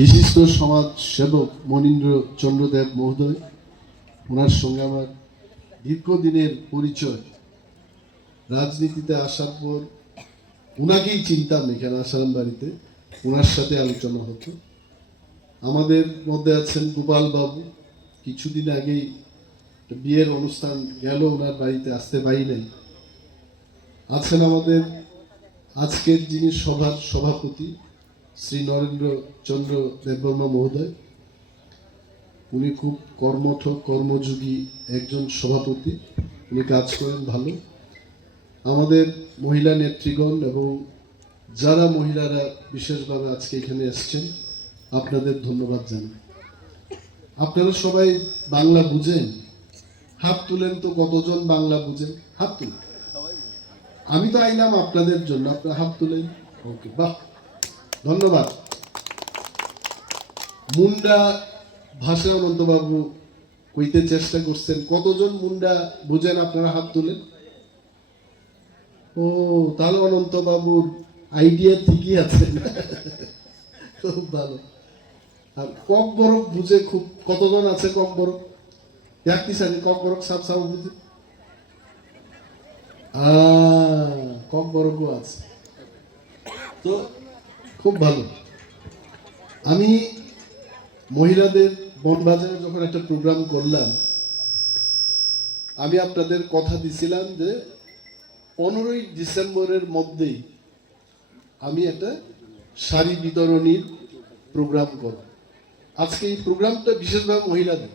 বিশিষ্ট সমাজ সেবক মনীন্দ্র চন্দ্রদেব মহোদয়, ওনার সঙ্গে আমার দীর্ঘদিনের পরিচয়। রাজনীতিতে আসার পর ওনাকেই চিনতাম এখানে আসারাম বাড়িতে, ওনার সাথে আলোচনা হতো। আমাদের মধ্যে আছেন গোপাল বাবু, কিছুদিন আগেই বিয়ের অনুষ্ঠান গেল, ওনার বাড়িতে আসতে পারি নাই। আছেন আমাদের আজকের যিনি সভার সভাপতি শ্রী নরেন্দ্র চন্দ্র দেববর্মা মহোদয়, উনি খুব কর্মঠ কর্মযোগী একজন সভাপতি, উনি কাজ করেন ভালো। আমাদের মহিলা নেত্রীগণ এবং যারা মহিলারা বিশেষভাবে আজকে এখানে এসছেন, আপনাদের ধন্যবাদ জানাই। আপনারা সবাই বাংলা বুঝেন? হাত তুলেন তো, কতজন বাংলা বুঝেন? হাত তুলেন। আমি তো আইলাম আপনাদের জন্য, আপনারা হাত তুলেন। ওকে, বাহ, ধন্যবাদ। মুন্ডা ভাষা অনন্তবাবু কইতে চেষ্টা করছেন, কতজন মুন্ডা বুঝেন? আপনারা হাত তুলেন। ও, তাহলে অনন্তবাবুর আইডিয়া ঠিকই আছে, খুব ভালো। আর কক বরক বুঝে খুব, কতজন আছে কক বরক? দেখতে সারি কক বরক সাপ সাপ বুঝে, কক বরকও আছে, তো খুব ভালো। আমি মহিলাদের বনবাজারে যখন একটা প্রোগ্রাম করলাম, আমি আপনাদের কথা দিছিলাম যে 15ই ডিসেম্বরের মধ্যেই আমি একটা শাড়ি বিতরণীর প্রোগ্রাম করব। আজকে এই প্রোগ্রামটা বিশেষভাবে মহিলাদের,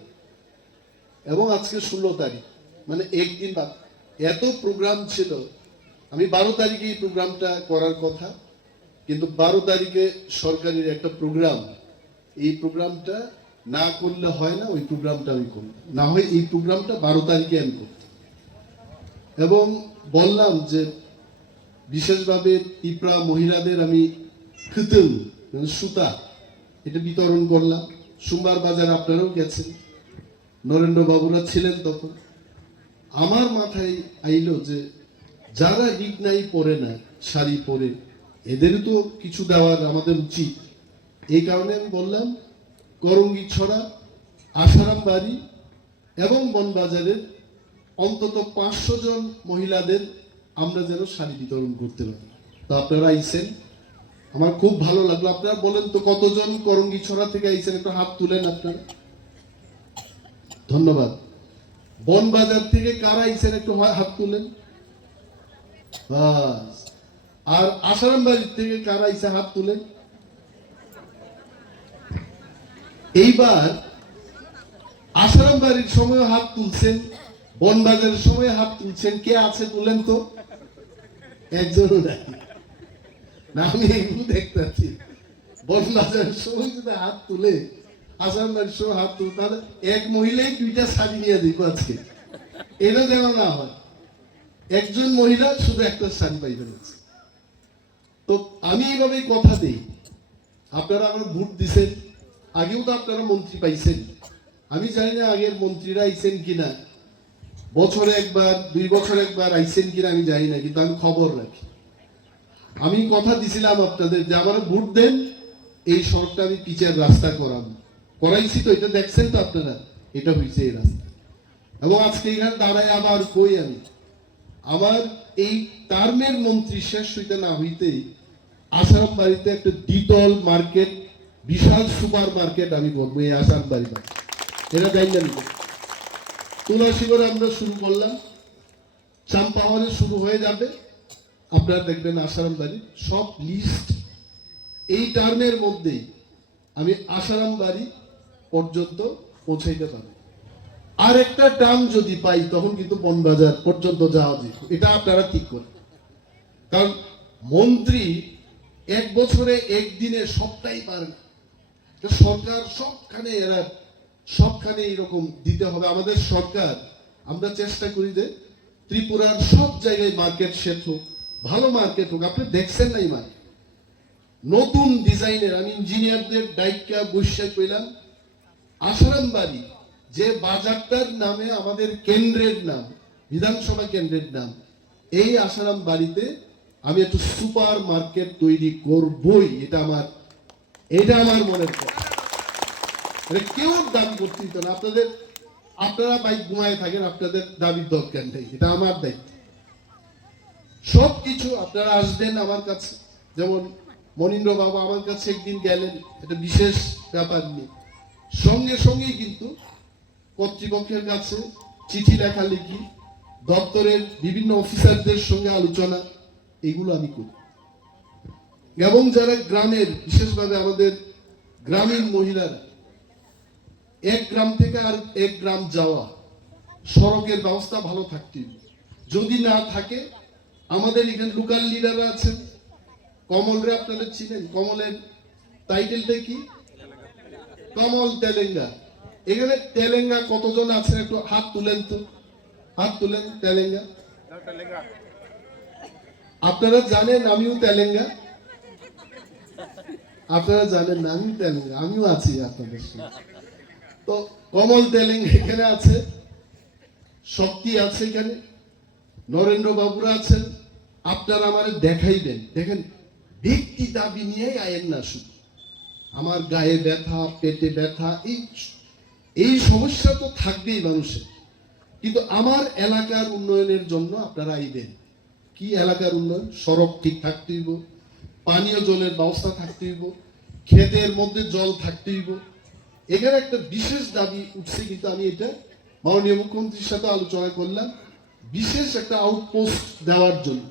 এবং আজকে 16 তারিখ, মানে একদিন বাদ। এত প্রোগ্রাম ছিল, আমি 12 তারিখে এই প্রোগ্রামটা করার কথা, কিন্তু 12 তারিখে সরকারের একটা প্রোগ্রাম, এই প্রোগ্রামটা না করলে হয় না, ওই প্রোগ্রামটা আমি করলাম। না হয় এই প্রোগ্রামটা 12 তারিখে আমি করতাম, এবং বললাম যে বিশেষভাবে ত্রিপুরা মহিলাদের আমি ফিতুল মানে সুতা এটা বিতরণ করলাম। সোমবার বাজারে আপনারাও গেছেন, নরেন্দ্র বাবুরা ছিলেন তখন। আমার মাথায় আইলো যে যারা রিগনাই পরে না, শাড়ি পরে, এদের তো কিছু দেওয়ার আমাদের উচিত। এই কারণে আমি বললাম করঙ্গি ছড়া, আসারাম বাড়ি এবং বনবাজারের অন্তত 500 জন মহিলাদের আমরা যেন শাড়ি বিতরণ করতে পারি। তো আপনারা আইছেন, আমার খুব ভালো লাগলো। আপনারা বলেন তো কতজন করঙ্গি ছড়া থেকে আইছেন, একটু হাত তুলেন আপনারা। ধন্যবাদ। বনবাজার থেকে কারা আইছেন একটু হাত তুলেন। বাস। আর আসারাম বাড়ির থেকে কারা আইছে হাত তুলেন। এইবার আসারাম বাড়ির সময় হাত তুলছেন, বনবাজারের সময় হাত তুলছেন, কে আছে তুলেন তো। একজনও নাই না, আমি এগুলো দেখতে পাচ্ছি। বনবাজারের সময় যদি হাত তুলে, আসারাম বাড়ির সময় হাত তুলে, তাহলে এক মহিলাই 2টা শাড়ি নিয়ে দিব আজকে। এটা যেন না হয়, একজন মহিলা শুধু একটা শাড়ি পাইতে যাচ্ছে। তো আমি এইভাবেই কথা দিই। আপনারা আমার ভোট দিচ্ছেন, আগেও তো আপনারা মন্ত্রী পাইছেন। আমি জানি না আগের মন্ত্রীরা আইছেন কিনা, বছরে একবার 2 বছর একবার আইছেন কিনা আমি জানি না, কিন্তু আমি খবর রাখি। আমি কথা দিছিলাম আপনাদের যে আমার ভোট দেন, এই সড়কটা আমি পিচের রাস্তা করাইছি। তো এটা দেখছেন তো আপনারা, এটা হয়েছে এই রাস্তা। এবং আজকে এখানে দাঁড়ায় আবার কই আমি, আমার এই টার্মের মন্ত্রী শেষ হইতে না হইতেই আসারাম বাড়িতে একটা দ্বিতল মার্কেট, বিশাল সুপার মার্কেট আমি করবো এই আসারাম বাড়িতে। এটা জানলেন। তুলাশিগড়ে আমরা শুরু করলাম, চাম্পাহারে শুরু হয়ে যাবে। আপনারা দেখবেন আসারাম বাড়ি সব লিস্ট এই টার্মের মধ্যেই আমি আসারাম বাড়ি পর্যন্ত পৌঁছাইতে পারবো। আর একটা টার্ম যদি পাই, তখন কিন্তু বনবাজার পর্যন্ত যাওয়া যেত। এটা আপনারা ঠিক করেন, কারণ মন্ত্রী 1 বছরে 1 দিনে সবটাই পারে না। সরকার সবখানে এরকম দিতে হবে। আমাদের সরকার, আমরা চেষ্টা করি যে ত্রিপুরার সব জায়গায় মার্কেট সেট হোক, ভালো মার্কেট হোক। আপনি দেখছেন না এই মার্কেট নতুন ডিজাইনের, আমি ইঞ্জিনিয়ারদের দায়িত্ব বসে কইলাম, আসারাম বাড়ি যে বাজারটার নামে আমাদের কেন্দ্রের নাম, বিধানসভা কেন্দ্রের নাম, এই আসারাম বাড়িতে আমি একটু সুপার মার্কেট তৈরি করবই। এটা আমার এটা আমার মনের কথা। কেউ দাবি করতে দিত না। আপনারা বাইক ঘুমায় থাকেন, আপনাদের দাবির দরকার নেই, এটা আমার দায়িত্ব। সবকিছু আপনারা আসবেন আমার কাছে। যেমন মনীন্দ্র বাবু আমার কাছে একদিন গেলেন একটা বিশেষ ব্যাপার নিয়ে, সঙ্গে সঙ্গেই কিন্তু কর্তৃপক্ষের কাছে চিঠি লেখালেখি, দপ্তরের বিভিন্ন অফিসারদের সঙ্গে আলোচনা, এগুলো আমি করি। এবং যারা গ্রামের, বিশেষভাবে আমাদের গ্রামীণ মহিলারা, এক গ্রাম থেকে আর এক গ্রাম যাওয়া, সড়কের ব্যবস্থা ভালো থাকতে হবে। যদি না থাকে, আমাদের এখানে লোকাল লিডাররা আছেন, কমলরে আপনারা চিনেন, কমলের টাইটেলটা কি? কমল তেলেঙ্গা। এখানে তেলেঙ্গা কতজন আছেন একটু হাত তুলেন তো, হাত তুলেন। তেলেঙ্গা আপনারা জানেন আমিও তেলেঙ্গা, আপনারা জানেন না আমিও তেলেঙ্গা, আমিও আছি আপনাদের সঙ্গে। তো কমল তেলেঙ্গা এখানে আছে, শক্তি আছে এখানে, নরেন্দ্র বাবুরা আছেন। আপনারা আমার দেখাইবেন, দেখেন ব্যক্তি দাবি নিয়েই আয়েন না, শুধু আমার গায়ে ব্যথা, পেটে ব্যথা, এই সমস্যা তো থাকবেই মানুষের, কিন্তু আমার এলাকার উন্নয়নের জন্য আপনারা আইবেন। কি এলাকার উন্নয়ন? সড়ক ঠিক থাকতে হইব, পানীয় জলের ব্যবস্থা থাকতে হইব, ক্ষেতের মধ্যে জল থাকতে হইব। এখানে একটা বিশেষ দাবি উঠছে, কিন্তু আমি এটা মাননীয় মুখ্যমন্ত্রীর সাথে আলোচনা করলাম, বিশেষ একটা আউটপোস্ট দেওয়ার জন্য।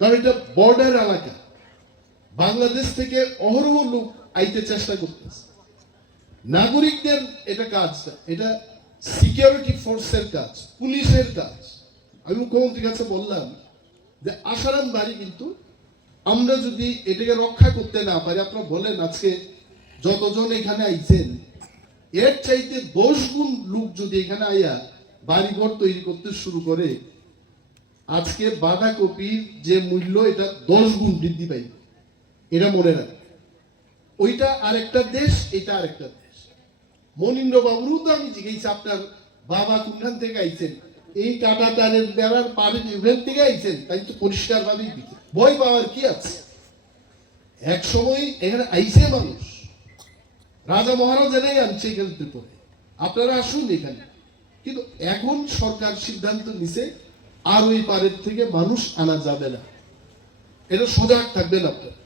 কারণ এটা বর্ডার এলাকা, বাংলাদেশ থেকে অহরহ লোক আইতে চেষ্টা করতেছে। নাগরিকদের এটা কাজ, এটা সিকিউরিটি ফোর্সের কাজ, পুলিশের কাজ। আমি মুখ্যমন্ত্রীর কাছে বললাম যে আশারাম বাড়ি কিন্তু আমরা যদি এটাকে রক্ষা করতে না পারি, আপনারা বলেন আজকে যতজন এখানে আইছেন, এর চাইতে 10 গুণ লোক যদি এখানে আইয়া বাড়িঘর তৈরি করতে শুরু করে, আজকে বাঁধাকপির যে মূল্য এটা 10 গুণ বৃদ্ধি পাইবে। এটা মনে রাখ, ওইটা আরেকটা দেশ, এটা আরেকটা দেশ। মনীন্দ্র বাবুরও তো আমি জিজ্ঞেস, আপনার বাবা কোনখান থেকে আইছেন? এই কাটা তারের বেড়ার পাড়ের ইভেন থেকে আইছেন, তাই তো পরিষ্কার ভাবেই দিচ্ছে, ভয় পাওয়ার কি আছে? এক সময় এখানে আইছে মানুষ, রাজা মহারাজারাই আনছে এখানে ত্রিপুরা, আপনারা আসুন এখানে। কিন্তু এখন সরকার সিদ্ধান্ত নিছে আর ওই পাড়ের থেকে মানুষ আনা যাবে না, এটা সজাগ থাকবেন আপনারা।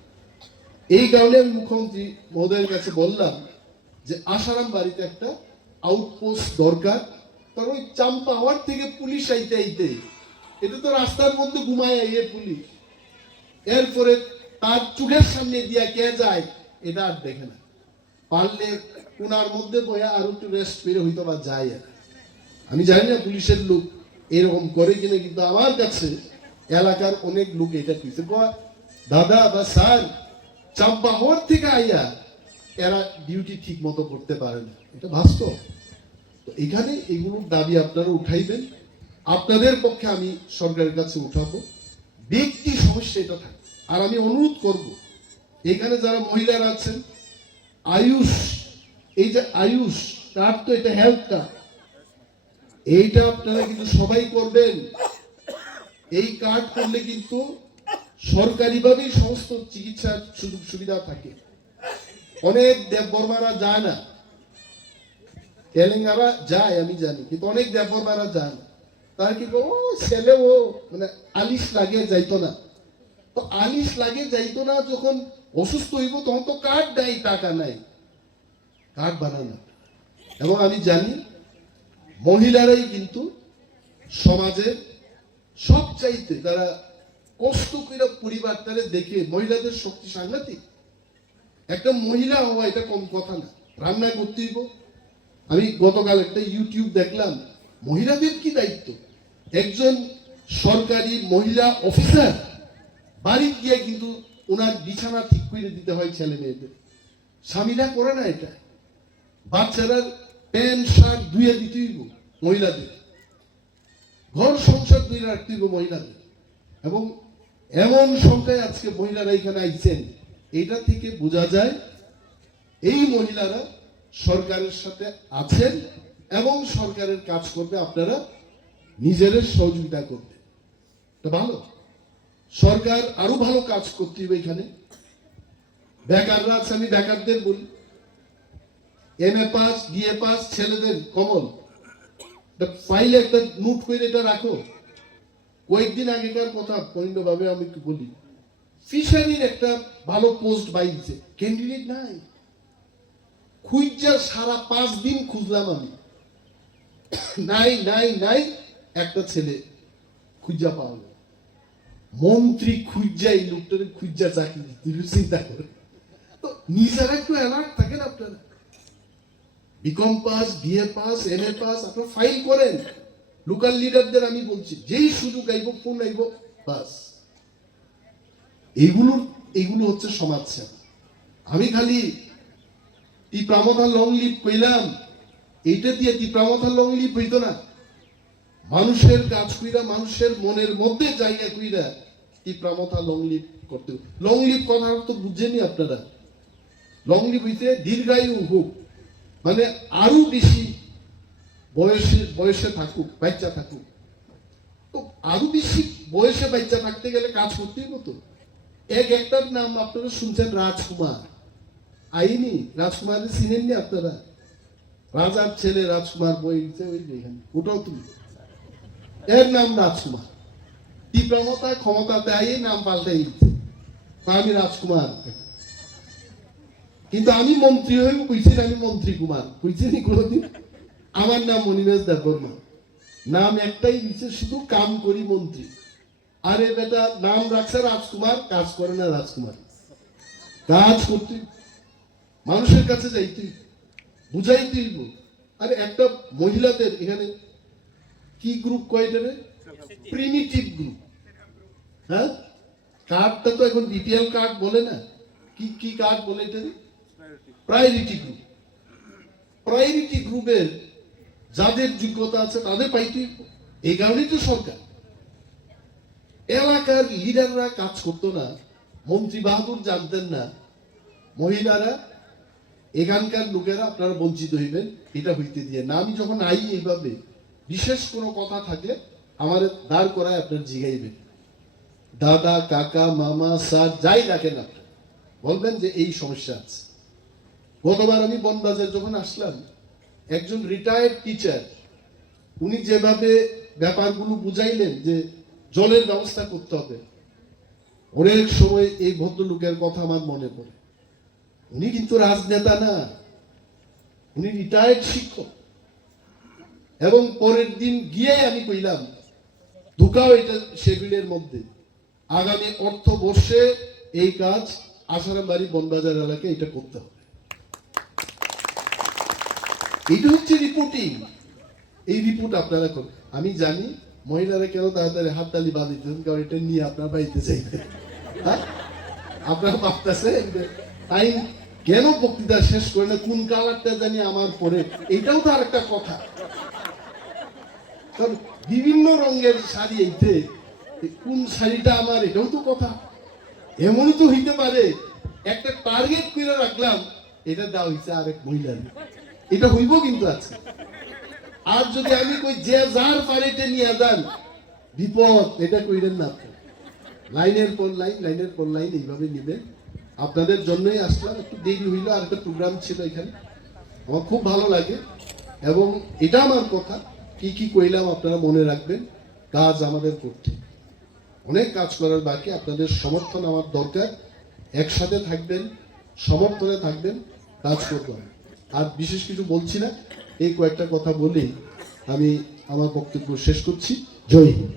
এই কারণে আমি মুখ্যমন্ত্রী মহোদয়ের কাছে বললাম যে আশারাম বাড়িতে একটা আউটপোস্ট দরকার। কারণ ওই চাম্পাওয়ার থেকে পুলিশ আইতে আইতে, এটা তো রাস্তার মধ্যে ঘুমায় আইয়ে পুলিশ, এরপরে তার চোখের সামনে দিয়া কে যায় এটা আর দেখে না। পারলে কোনার মধ্যে বয়া আর একটু রেস্ট পেরে হইতো বা যায়। আমি জানি না পুলিশের লোক এরকম করে কিনা, কিন্তু আমার কাছে এলাকার অনেক লোক এটা কইছে, দাদা বা স্যার, চাম্পা হওয়ার থেকে আইয়া এরা ডিউটি ঠিক মতো করতে পারে না, এটা বাস্তব। তো এখানে এগুলোর দাবি আপনারা উঠাইবেন, আপনাদের পক্ষে আমি সরকারের কাছে উঠাবো। ব্যক্তি সমস্যা এটা থাকে। আর আমি অনুরোধ করব, এখানে যারা মহিলারা আছেন, আয়ুষ, এই যে আয়ুষ কার্ড, তো এটা হেলথ কার্ড, এইটা আপনারা কিন্তু সবাই করবেন। এই কার্ড করলে কিন্তু সরকারিভাবেই সমস্ত চিকিৎসার সুযোগ সুবিধা থাকে। অনেক দেববর্মারা যায় না, তেলেঙ্গানা যায় আমি জানি, কিন্তু অনেক দেববর্মারা যায় না। তারা কি ও ছেলে, ও মানে আলিশ লাগে যাইতো না। তো আলিশ লাগে যাইতো না, যখন অসুস্থ হইব তখন তো কার্ড দেয়, টাকা নাই, কার্ড বানানো। এবং আমি জানি মহিলারাই কিন্তু সমাজের সবচাইতে, তারা কষ্ট করে পরিবার তারা দেখে, মহিলাদের শক্তি সাংঘাতিক। একটা মহিলা হওয়া এটা কম কথা না, রান্না করতে হইব। আমি গতকাল একটা ইউটিউব দেখলাম, মহিলাদের কি দায়িত্ব। একজন সরকারি মহিলা অফিসার বাড়ি গিয়ে কিন্তু ওনার বিছানা ঠিক করে দিতে হয় ছেলে মেয়েদের, স্বামীরা করে না এটা। বাচ্চারা প্যান্ট শার্ট ধুয়ে দিতে হইব মহিলাদের, ঘর সংসার ধুয়ে রাখতে হইব মহিলাদের। এবং এমন সংখ্যায় আজকে মহিলারা এখানে আইছেন, এটা থেকে বোঝা যায় এই মহিলারা সরকারের সাথে আছেন এবং সরকারের কাজ করবে, আপনারা নিজেদের সহযোগিতা করবে। এটা ভালো, সরকার আরো ভালো কাজ করতে হবে। এখানে বেকাররা আছে, আমি বেকারদের বলি, MA পাস BA পাস ছেলেদের কমল ফাইলে একটা নোট করে এটা রাখো। কয়েকদিন আগেকার কথা পরিণভাবে আমি একটু বলি, ফিশারির একটা ভালো পোস্ট বাইছে, ক্যান্ডিডেট নাই, খুঁজা সারা 5 দিন খুঁজলাম আমি, নাই নাই নাই, একটা ছেলে খুঁজা পাওয়া গেল। মন্ত্রী খুঁজা এই লোকটারে খুঁজা চাকরি দিতে, চিন্তা করে। তো নিজেরা একটু অ্যালার্ট থাকেন আপনারা, BCom pass BA pass MA pass আপনারা ফাইল করেন। লোকাল লিডারদের আমি বলছি, যেই সুযোগ আইব ফোন আইব বাস, এইগুলো হচ্ছে সমাজ সেবা। আমি খালি টিপ্রামথা লং লিভ কইলাম, এইটা দিয়ে টিপ্রামথা লং লিভ হইতো না। মানুষের কাজ কইরা, মানুষের মনের মধ্যে জায়গা কইরা টিপ্রামথা লং লিভ করতে। লং লিভ কথা তো বুঝেনি আপনারা। লং লিভ হইতে দীর্ঘায়ু হোক, মানে আরো বেশি বয়সে থাকুক, বাচ্চা থাকুক। তো আরো বেশি বয়সে বাচ্চা থাকতে গেলে কাজ করতেই হতো। একটার নাম আপনারা শুনছেন, রাজকুমার। আইনি রাজকুমারের চিনেননি আপনারা? রাজার ছেলে রাজকুমার বই ওই যেখানে, ওটাও তুমি, এর নাম রাজকুমার। তীব্রমতা ক্ষমতাতে আইয়ে নাম পাল্টাই দিচ্ছে, আমি রাজকুমার। কিন্তু আমি মন্ত্রী হয়ে কইছেন আমি মন্ত্রী কুমার, কইছেনি কোনোদিন? আমার নাম মনিরাজ দেববর্মা, নাম একটাই দিচ্ছে, শুধু কাম করি মন্ত্রী। আরে বেটা, নাম রাখছে রাজকুমার, কাজ করে না রাজকুমার। কাজ করতে মানুষের কাছে যাইতে, বুঝাইতে। আরে একটা মহিলাদের এখানে কি গ্রুপ কয়টারে? Primitive group. হ্যাঁ, কার্ডটা তো এখন BPL কার্ড বলে না, কি কি কার্ড বলে এটা? Priority group. প্রায়োরিটি গ্রুপের যাদের যোগ্যতা আছে তাদের পাইতে, এই কারণেই তো সরকার। এলাকার লিডাররা কাজ করতো না, মন্ত্রী বাহাদুর জানতেন না, মহিলারা, এখানকার লোকেরা আপনারা বঞ্চিত হইবেন, এটা হইতে দিয়ে না। আমি যখন আই এইভাবে, বিশেষ কোনো কথা থাকলে আমার দাঁড় করায় আপনার জিগাইবেন, দাদা কাকা মামা স্যার যাই রাখেন, আপনি বলবেন যে এই সমস্যা আছে। গতবার আমি বনবাজার যখন আসলাম, একজন রিটায়ার্ড টিচার, উনি যেভাবে ব্যাপারগুলো বুঝাইলেন যে জলের ব্যবস্থা করতে হবে, অনেক সময় এই ভদ্রলোকের কথা আমার মনে পড়ে। উনি কিন্তু রাজনেতা না, উনি রিটায়ার্ড শিক্ষক। এবং পরের দিন গিয়ে আমি কইলাম, ঢুকাও এটা শেডিউলের মধ্যে, আগামী অর্থবর্ষে এই কাজ আসারামবাড়ি বনবাজার এলাকায় এটা করতে হবে। এটা হচ্ছে রিপোর্টিং। এই রিপোর্ট আপনারা করুন। আমি জানি মহিলারা কেন তাড়াতাড়ি হাততালি বাঁধিতেন, কারণ এটা নিয়ে আপনার বাড়িতে চাইতেন। হ্যাঁ, আপনারা ভাবতেছেন তাই কেন বক্তৃতা শেষ করে না, কোন কালারটা জানি আমার পরে, এটাও তো আর একটা কথা। কারণ বিভিন্ন রঙের শাড়ি, এইতে কোন শাড়িটা আমার, এটাও তো কথা। এমনই তো হইতে পারে একটা টার্গেট করে রাখলাম, এটা দেওয়া হয়েছে আরেক মহিলার, এটা হইব কিন্তু আছে। আর যদি আমি কই যে যার পারিতে নিয়ে যান, বিপদ, এটা কইলেন না আপনি। লাইনের পর লাইন, লাইনের পর লাইন এইভাবে নিবেন। আপনাদের জন্যই আসলাম, একটু দেরি হইলো, আর একটা প্রোগ্রাম ছিল এখানে, আমার খুব ভালো লাগে। এবং এটা আমার কথা, কি কি কইলাম আপনারা মনে রাখবেন। কাজ আমাদের করতে, অনেক কাজ করার বাকি। আপনাদের সমর্থন আমার দরকার, একসাথে থাকবেন, সমর্থনে থাকবেন, কাজ করবেন। আর বিশেষ কিছু বলছি না, এই কয়েকটা কথা বলেই আমি আমার বক্তব্য শেষ করছি। জয় হিন্দ।